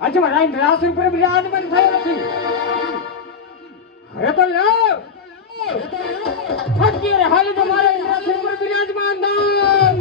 આજે મારા રાસ ઉપર બિરાજમાન થયો નથી. હવે તો લાવ અત્યારે હાલ તો મારા રાસ ઉપર બિરાજમાન થાવ.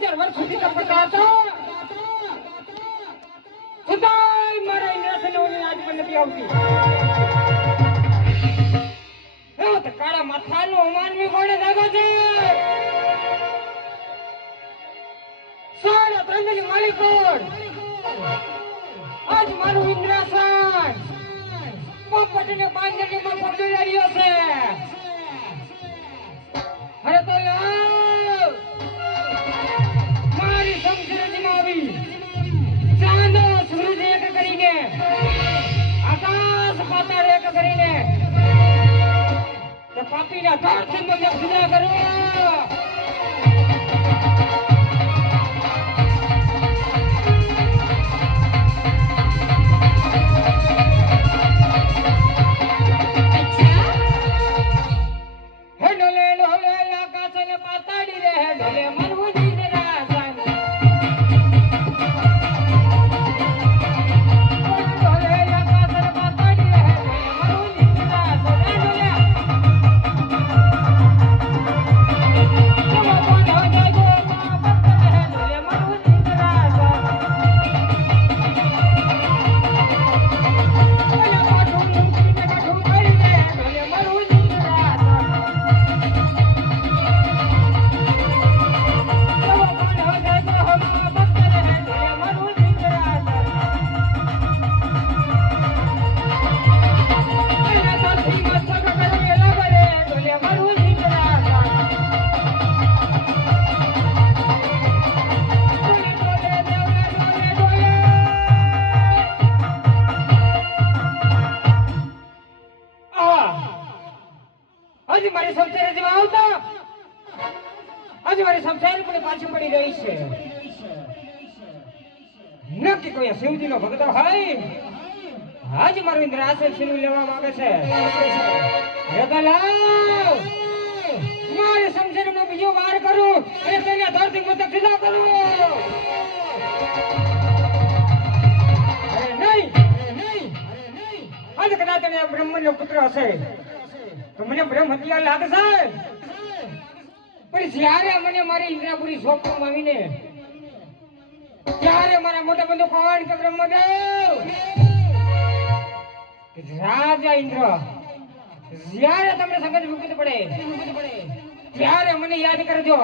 હજાર વર્ષ સુધી તપસ્યા હતા છતાંય મારા ઇન્દ્રાસનોની આજ પણ નથી આવતી. એવો તો કાળા માથાનો માનવી કોણે જાગો છે? સાડા ત્રણની માલિક કોણ? આજ મારું ઇન્દ્રાસન પોપટને બાંધણી માં પકડી રહ્યો છે. અરે તો લાવ મારી સમજણમાં આવી ચાંદ સૂરજ એક કરીને આકાશ પાતાળ એક કરીને તે પાપીના ધરથી મને ખુદા કરો. Come on, આજે મારી સંસાર જેવા આવતા આજે મારી સંસાર પણ પાછી પડી રહી છે નક્કી કોઈ શિવજી નો ભક્ત હોય આજે મારું ઇન્દ્રાસન છીનવી લેવા માંગે છે રતલાવ મારે સંસાર નો બીજો વાર કરું અને તેને ધરતી મતક જુદા કરું આજે કદાચ એને બ્રહ્મનો પુત્ર હશે તો મને બ્રહ્મ હત્યા લાગશે પણ જ્યારે મને મારી ઇન્દ્રાપુરી સોંપવામાં આવીને ત્યારે મારા મોટા બંધુ કોણ કે બ્રહ્મદેવ રાજા ઇન્દ્ર જ્યારે તમને સંકટ વિપત પડે ત્યારે મને યાદ કરજો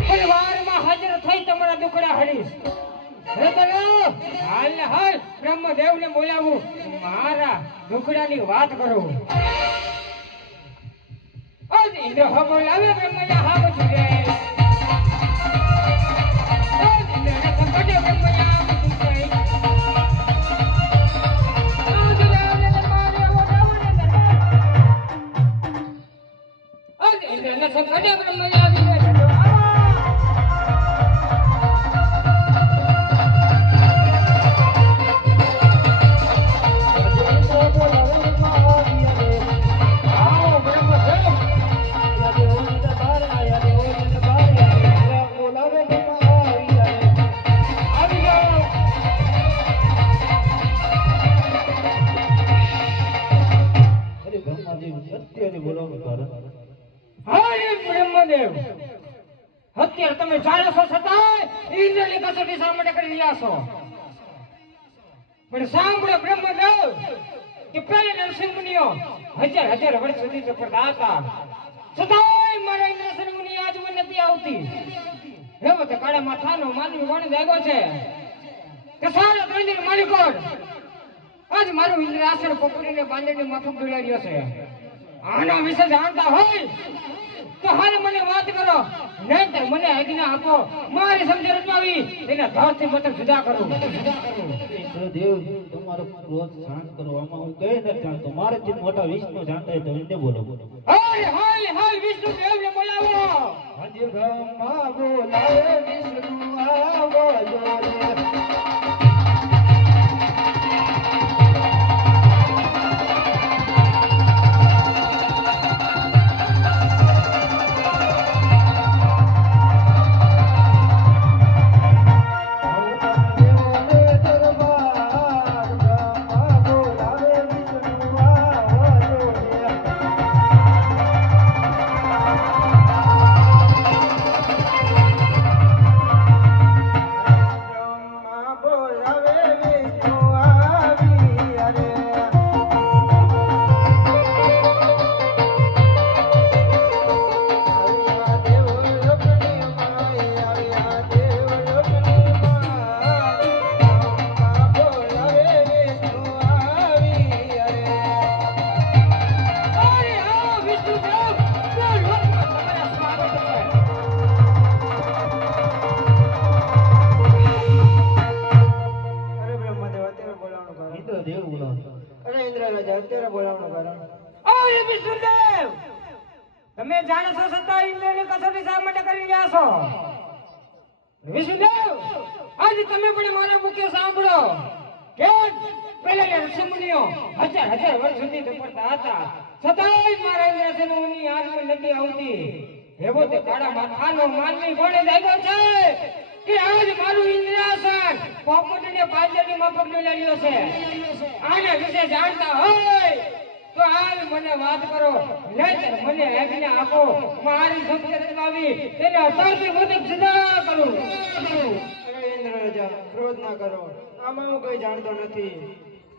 પરિવારમાં હાજર થઈ તમારા દુખડા હરીશ હાલ બ્રહ્મદેવ ને બોલાવું મારા દુખડાની વાત કરું ઇન્દ્ર હો બોલાવે બ્રહ્મયા હાવ છુરે અત્યારે તમે જાણો છો છતાંય ઇન્દ્રની કસોટી શા માટે કરી રહ્યા છો પણ સાંભળો બ્રહ્મદેવ કે પહેલા નરસિંહ મુનિઓ હજાર વર્ષ સુધી સફળતા હતા છતાંય મારા ઇન્દ્રસન મુનિ આજ મને નથી આવતી હવે તો કાળા માથાનો માનવી વણ જાગ્યો છે કે સારા ત્રણ માલિકો આજ મારું ઇન્દ્રાસન પકડીને બાંધણીની માફક ડોલાર્યો છે આના વિશે જાણતા હોય તો હાલ મને વાત કરો નહીતર મને આજ્ઞા આપો મારી સમજણ રચવાવી એને ધરતી મતક જુદા કરું દેવ તમારો ક્રોધ શાંત કરો આમાં હું કઈ નથી જાણતો મારાથી મોટા વિષ્ણુ જાણતા હોય તો એને બોલો હાલ વિષ્ણુ દેવને બોલાવો હજ બ્રહ્મા બોલાવે વિષ્ણુ આવો જોરે તમે જાણો છો છતાં ઇન્દ્રની કસોટી શા માટે કરી રહ્યા છો વિષ્ણુદેવ આજ તમે પણ મારા મુખ્ય સાંભળો કે પહેલા ઋષિમુનિઓ હજાર વર્ષ સુધી સફળતા હતા છતાંય મારા ઇન્દ્રસન મુનિ આજ પણ નથી આવતી એવો તે કાળા માથાનો માનવી કોણે જાગ્યો છે કે આજ મારું ઇન્દ્રાસન પોપટને પાંજરની માફક ડોલાર્યો છે આના વિશે જાણતા હોય તો હાલ મને વાત કરો નહીતર મને આજ્ઞા આપો મારી સમજણ રચવાવી તેને ધરતી મતક જુદા કરું ઇન્દ્ર રાજા ક્રોધ ના કરો આમાં હું કઈ જાણતો નથી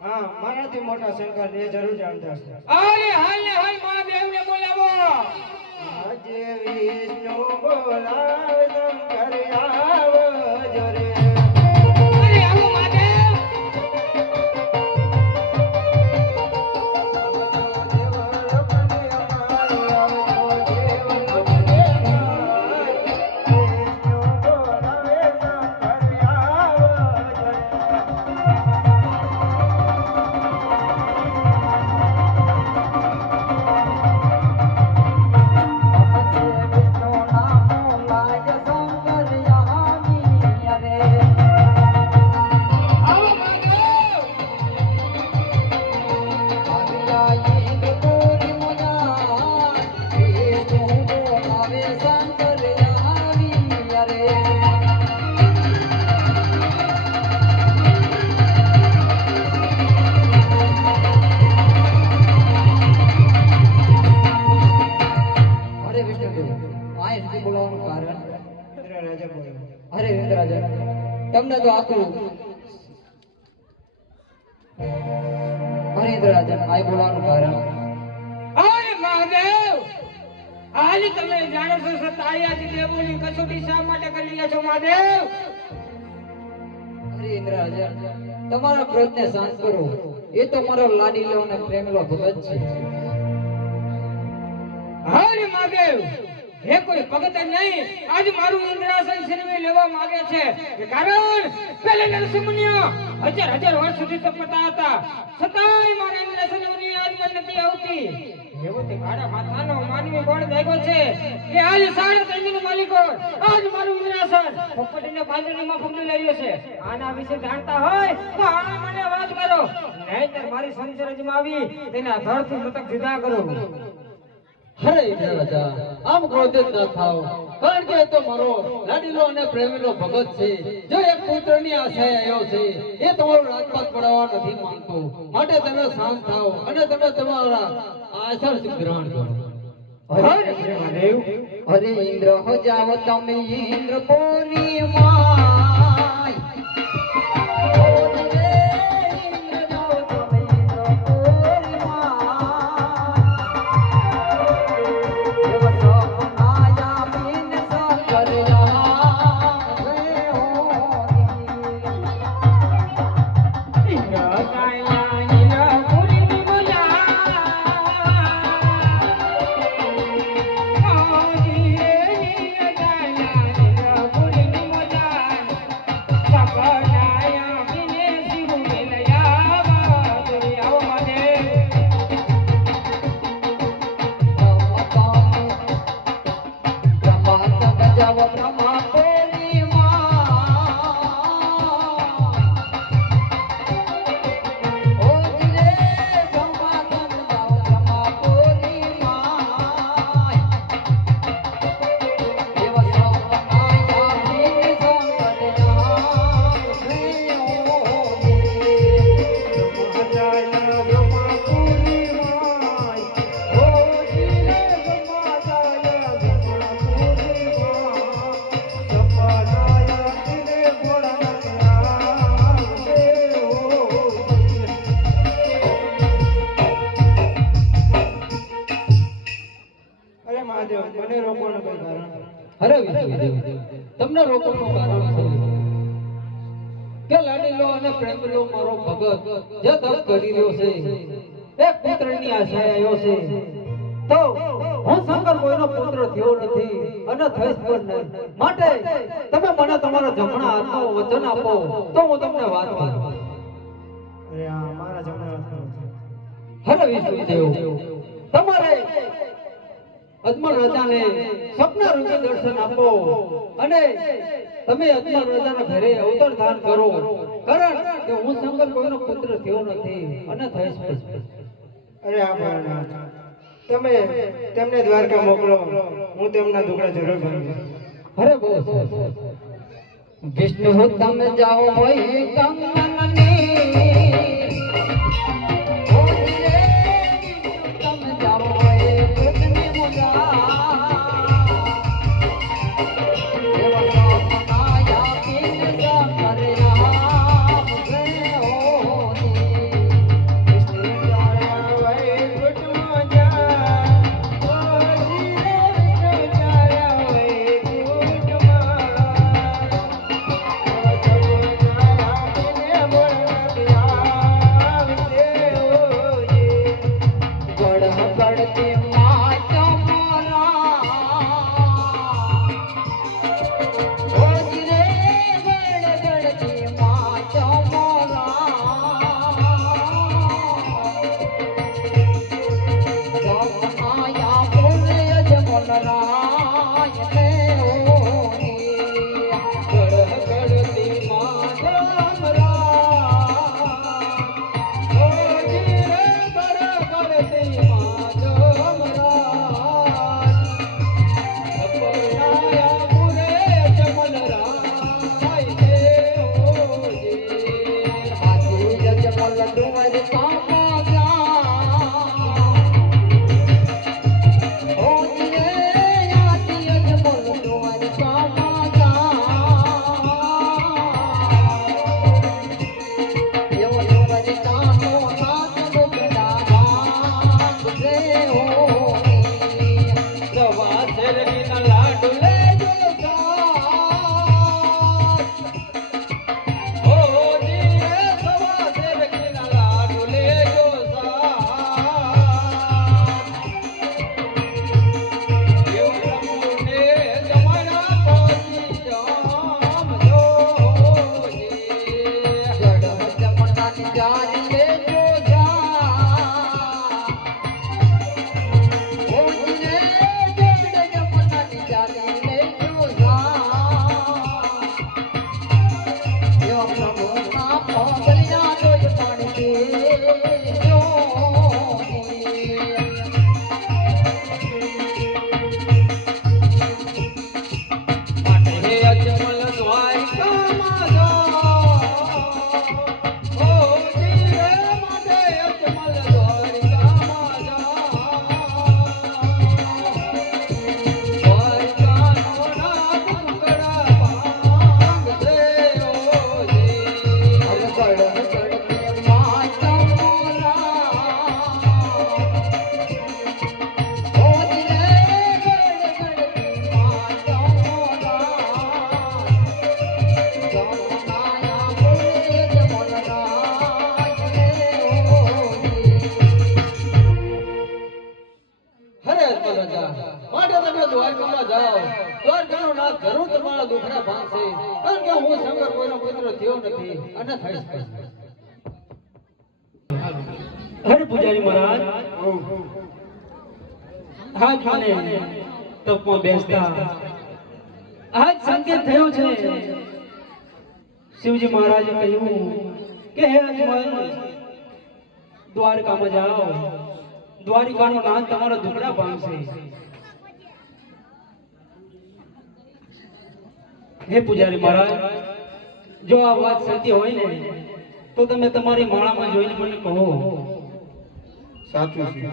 હા મારાથી મોટા શંકર ને જરૂર જાણતા છે અરે હાલ મહાદેવને બોલાવો આજે વિષ્ણુ બોલાવે શંકર આવો જોરે તમને તો આખું હરિન્દ્ર રાજન આ બોલવાનું કારણ અરે મહાદેવ, હાલ તમે જાણો છો સતાયાથી દેવોની કસોટી શા માટે કરી રહ્યા છો મહાદેવ? હરિન્દ્ર રાજન તમારા ક્રોધને શાંત કરો. એ તો મારો લાડીલો અને પ્રેમલો ભગત છે. અરે મહાદેવ, હે કોઈ ભગત નહીં, આજ મારું ઇન્દ્રાસન છીનવી લેવા માંગે છે. એ કારણ પેલે નરસિંહમુનિઓ હજાર હજાર વર્ષ સુધી તપતા હતા, છતાંય મારા ઇન્દ્રાસનની યાદ નથી આવતી. એવો તે મારા માથાનો માનવી કોણ જાગ્યો છે કે આજ સાડા ત્રણ માલિકો આજ મારું ઇન્દ્રાસન પોપટીને પાંદડીમાં પકડી લઈ રહ્યો છે. આના વિશે જાણતા હોય તો આના મને વાત કરો, નહીંતર મારી સંચર અજમાવી તેના ધરથી મતક જુદા કરો. અરે ઇન્દ્ર રાજા આમ ક્રોધિત ન થાઓ, કારણ કે એ તો મારો લાડીલો અને પ્રેમીલો ભગત છે. જો એક પુત્રની આશાએ આવ્યો છે, એ તમારું રાજપાટ પડાવવા નથી માંગતો. માટે તમે શાંત થાઓ અને તમે તમારા આશર ગ્રહણ કરો. અરે મહાદેવ, અરે ઇન્દ્ર હો જાવ તમે ઇન્દ્રપુરી માં. મને રોકવાનું કોઈ કારણ? અરે વિષ્ણુદેવ, તમને રોકવાનું કારણ છે કે લાડીલો અને પ્રેમલો મારો ભગત જે તપ કરી રહ્યો છે, એક પુત્રની આશાએ આવ્યો છે. તો હું શંકર કોઈનો પુત્ર થયો નથી અને થઈશ પણ નહીં. માટે તમે મને તમારા જમણા હાથનું વચન આપો તો હું તમને વાત કરું. અરે આ મારા જમણા હાથનો છે. અરે વિષ્ણુદેવ, તમારે અજમલ રાજાને સપના રૂપે દર્શન આપો અને તમે અજમલ રાજાના ઘરે અવતર દાન કરો, કારણ કે હું શંકર કોઈનો પુત્ર થયો નથી અને થઈશ પણ. અરે આ ભગવાન, તમે તેમને દ્વારકા મોકલો, હું તેમના દુખડા જરૂર ભરીશ. અરે બહુ વિષ્ણુ તમે જાઓ હોય કંગનની. દ્વારકામાં જાઓ દ્વારકાનો નાથ જરૂર તમારા દુખડા ભાંગશે કારણ કે હું શંકર કોઈનો પુત્ર થયો નથી અને થઈશ પણ હર પૂજારી મહારાજ આજ મને તપમાં બેસતા આજ સંકેત થયો છે શિવજી મહારાજે કહ્યું કે હે અજમલ દ્વારકામાં જાઓ દ્વારિકાનો નાથ તમારો દુખડા ભાંગશે હે પૂજારી મહારાજ જો આ વાત સત્ય હોય ને તો તમે તમારી માળામાં જોઈને મને કહો સાચું છે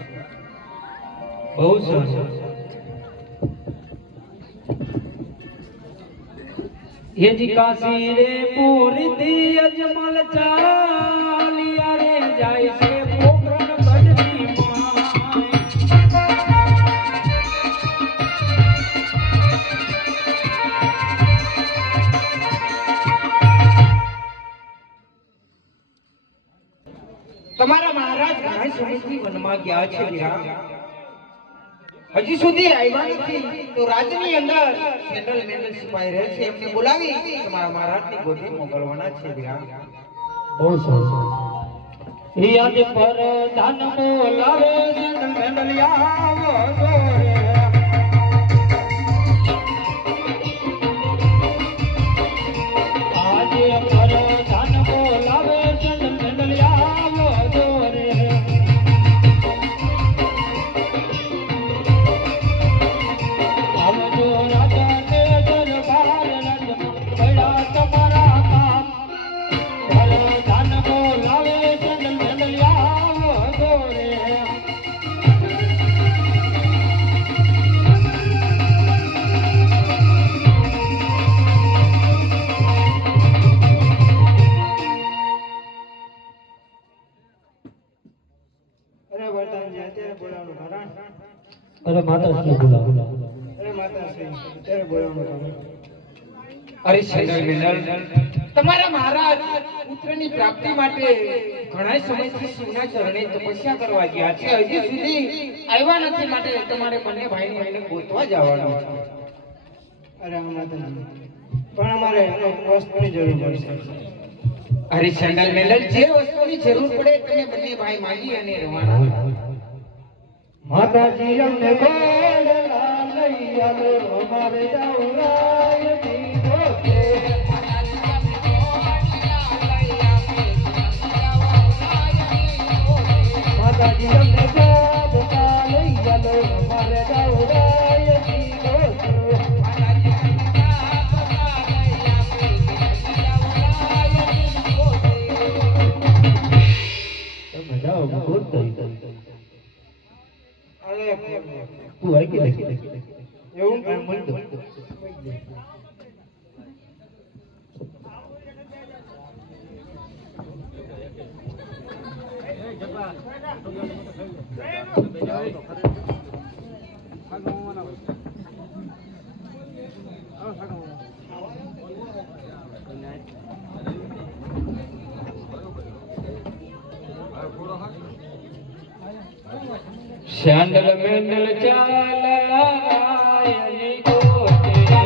બહુ સરસ યજી કાશી રે પૂરી અજમલ ચાલિયા રે જાય છે પોકરણ ગઢની તમારા મહારાજ ઘણા સમયથી વનમાં ગયા છે વિરામ હજી સુધી આવ્યા નથી તો રાજની અંદર સેન્ટ્રલ મેનલ સિપાઈ રહે છે એમને બોલાવી તમારા મહારાજની ગોદી મોકલવાના છે વિરામ બહુ સરસ યાદ પર ધન બોલાવે મેંડલિયા આજે પર ધન બોલાવે અરે વરદાનજી અત્યારે બોલાવવાનું કારણ અરે માતાશ્રી બોલાવો અરે માતાશ્રી અત્યારે બોલાવવાનું કારણ અરે સેન્ટ્રલ મેનલ તમારા મહારાજ પુત્રની પ્રાપ્તિ માટે ઘણા સમયથી શિવના ચરણે તપસ્યા કરવા ગયા છે હજી સુધી આવ્યા નથી માટે તમારે બંને ભાઈને ગોતવા જવાનું છે અરે માતાજી પણ અમારે એક વસ્તુની જરૂર પડશે અરે સેન્ટ્રલ મેનલ જે વસ્તુની જરૂર પડે તમે બંને ભાઈ માંગી અને રવાના માતાજી અમને ગોળલા લઈ આલો અમારે જાવરાય દીવો છે માતાજી અમને ગોળલા લઈ આલો અમારે જાવરાય દીવો છે તમે જાઓ ભૂત થઈ અરે તું આઈ કે એવું એમ બોલ દો શાંડલ મેંડલ ચાલાયની ગોતે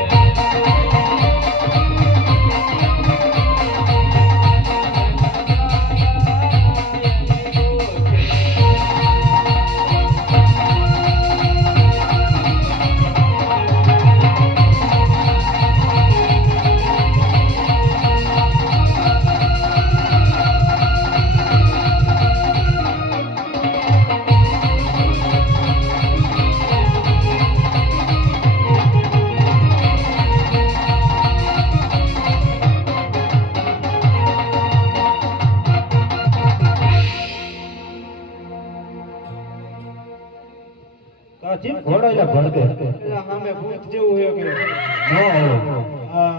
કાચી ઘોડાયલા ભડકે એટલે સામે ભૂત જેવું હોય કે નો હા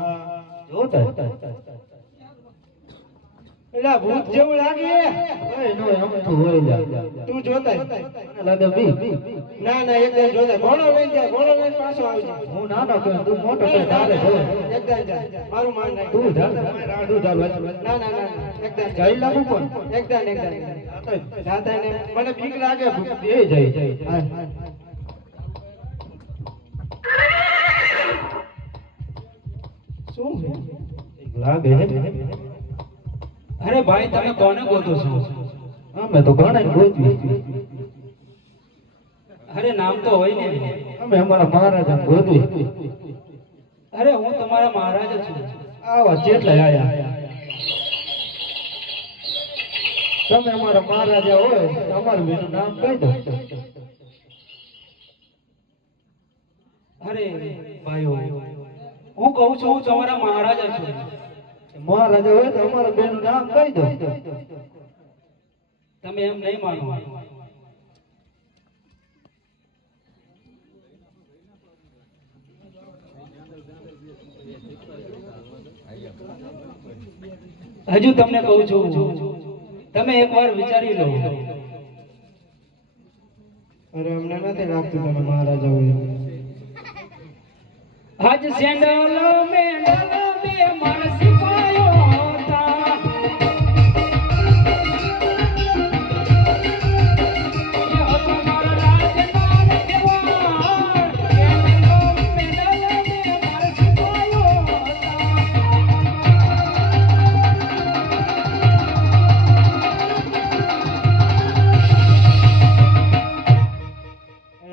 જોતા એટલે ભૂત જેવું લાગે એ નો એમ તો હોય જા તું જોતા લાગે બી ના ના એકદમ જોતા ઘોડો લઈને જા ઘોડો લઈને પાછો આવજે હું નાનો કે તું મોટો કે તારે જોવે એકદમ જા મારું માન રાખ તું જા તું જા ના ના ના એકદમ જઈ લાગુ પણ એકદમ જાતા ને મને બીક લાગે એ જઈ જઈ હા, હા. શું લાગે અરે ભાઈ તમે કોને ગોતો છો? અમે તો ઘણા ગોતવી. અરે નામ તો હોય ને. અમે અમારા મહારાજા ગોતવી. અરે હું તમારા મહારાજ જ છું. આવા જેટલા આયા તમે અમારા મહારાજા હોય અમારું બેનું નામ કહી દો. અરે ભાઈઓ હું કહું છું હું તમારા મહારાજા છું. મહારાજા હોય તો અમારા બેનું નામ કહી દો. તમે એમ નહીં માનો. હજુ તમને કહું છું તમે એકવાર વિચારી લો. અરે અમને નથી લાગતું તમે મહારાજા હોય. આજ સેન્ડલ મેન્ડલ બે માર સિપાયો હતા. એ હતો મારા રાજના રખેવાળ. સેન્ડલ મેન્ડલ બે માર સિપાયો હતા.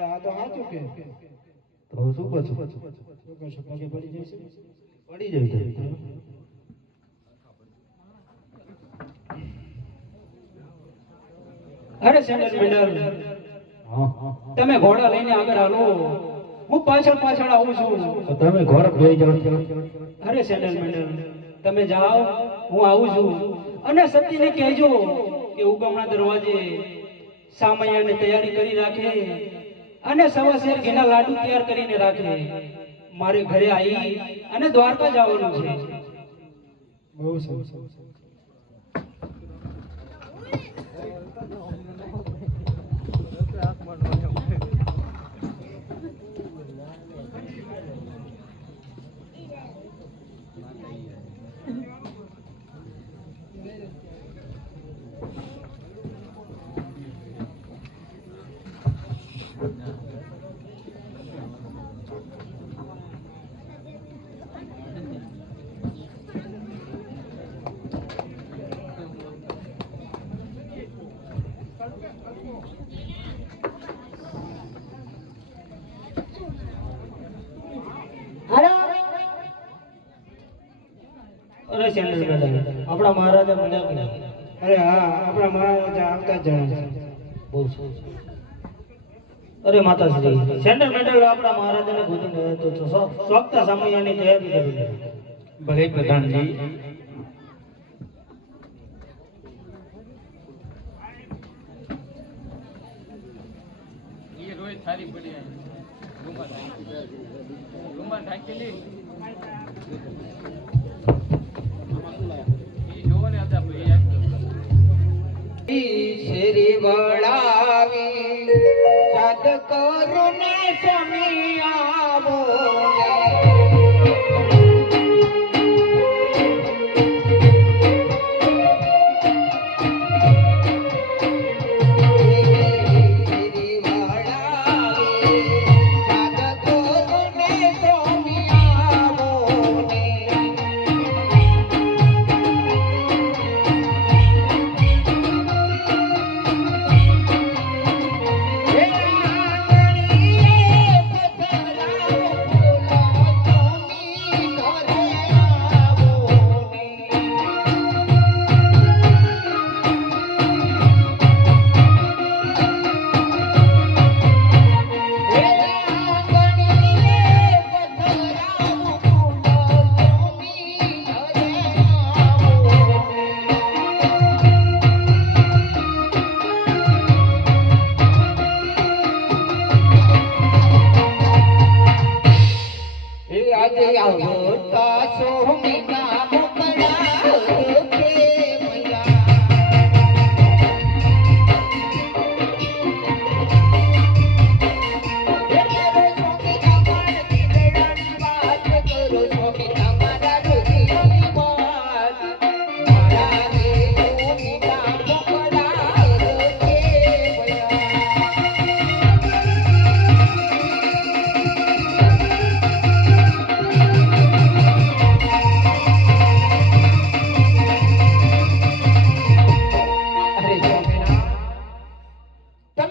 આ તો સાચું કે તો શું કહો છો? પગે પડી જશે. પડી જાય. અરે સેન્ડલ મેન્ડલ તમે ઘોડા લઈને આગળ હાલો હું પાછળ પાછળ આવું છું. તો તમે ઘોડે બેસી જાઓ. અરે સેન્ડલ મેન્ડલ તમે જાઓ હું આવું છું. અને સતીને કહેજો કે ઉગમણા દરવાજે સામૈયાને તૈયારી કરી રાખે અને સવા શેર ઘીના લાડુ તૈયાર કરીને રાખે. મારે ઘરે આવી અને દ્વારકા જવાનું છે. બહુ સરસ. અરે સેન્ડલ મેન્ડલ આપણા મહારાજા મળ્યા કે નહીં? અરે હા આપણા મહારાજા આવતા જ જણા છે. બહુ સરસ. અરે માતાશ્રી સેન્ડલ મેન્ડલ આપણા મહારાજાને ગોતીને તો સ્વાગતા સામૈયાની તૈયારી કરી લે. ભલે પ્રધાનજી. શેરી વળાવી સાદ કરુને સ્વામી આવો શેરી વળાવી સાદ કરુને સ્વામી આવો હે આંગણીએ પથરા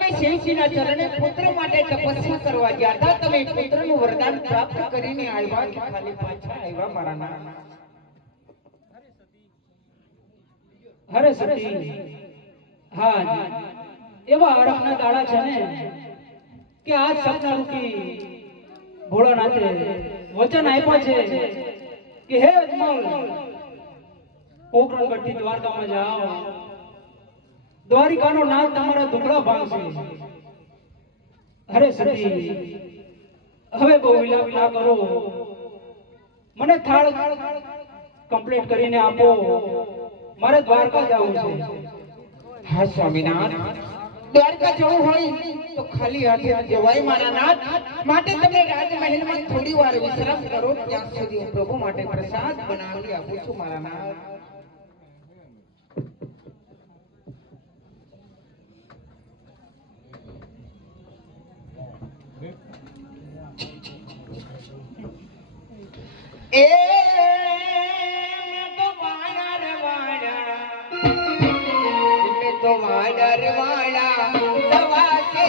તમે શિવજીના ચરણે પુત્ર માટે તપસ્યા કરવા ગયા હતા. તમે પુત્રનું વરદાન પ્રાપ્ત કરીને આવ્યા કે ખાલી પાછા આવ્યા મારા નાના? અરે સતી, હા, એવા હરખના દાડા છે ને કે આજ સપના રૂપી ભોળાનાથે વચન આપ્યા છે કે હે અજમલ, પોકરણગઢથી દ્વારકામાં જાઓ, દ્વારિકાનો નાથ તમારા દુખડા ભાંગશે. અરે સતી, હવે બહુ વિલાપ ના કરો, મને થાળ કમ્પ્લીટ કરીને આપો, મારે દ્વારકા જવું છે. હા સ્વામિનાથ, દ્વારકા જવું હોય તો ખાલી હાથે જવાય મારા નાથ. માટે તમે રાજમહેલમાં થોડી વાર વિશ્રામ કરો, ત્યાં સુધી હું પ્રભુ માટે પ્રસાદ બનાવી આપું છું મારા નાથ. એ મેં તો વાડા વાડા સવા કે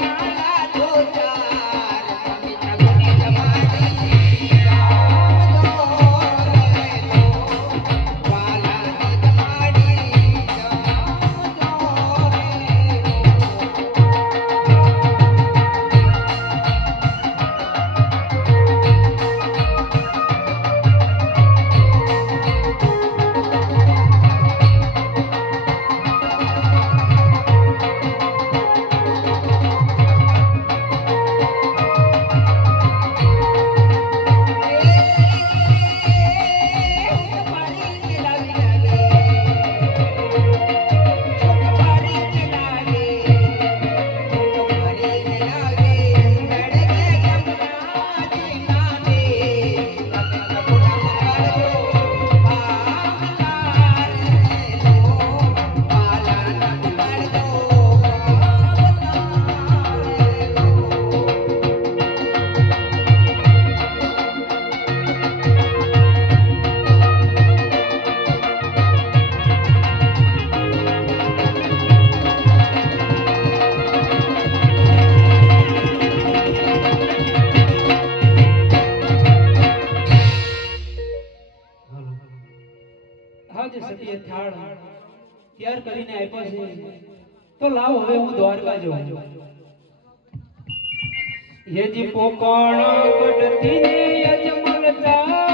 નાલા દો ચાર પવિત્ર ગુને જમાડી જાઓ રે વાલા જમાડી જાઓ રે. આજે સતીએ થાળ તૈયાર કરીને આપ્યો છે, તો લાવો હવે હું દ્વારકા જાઉં. યજી પોકણ ગઢથી ને યજમલ જા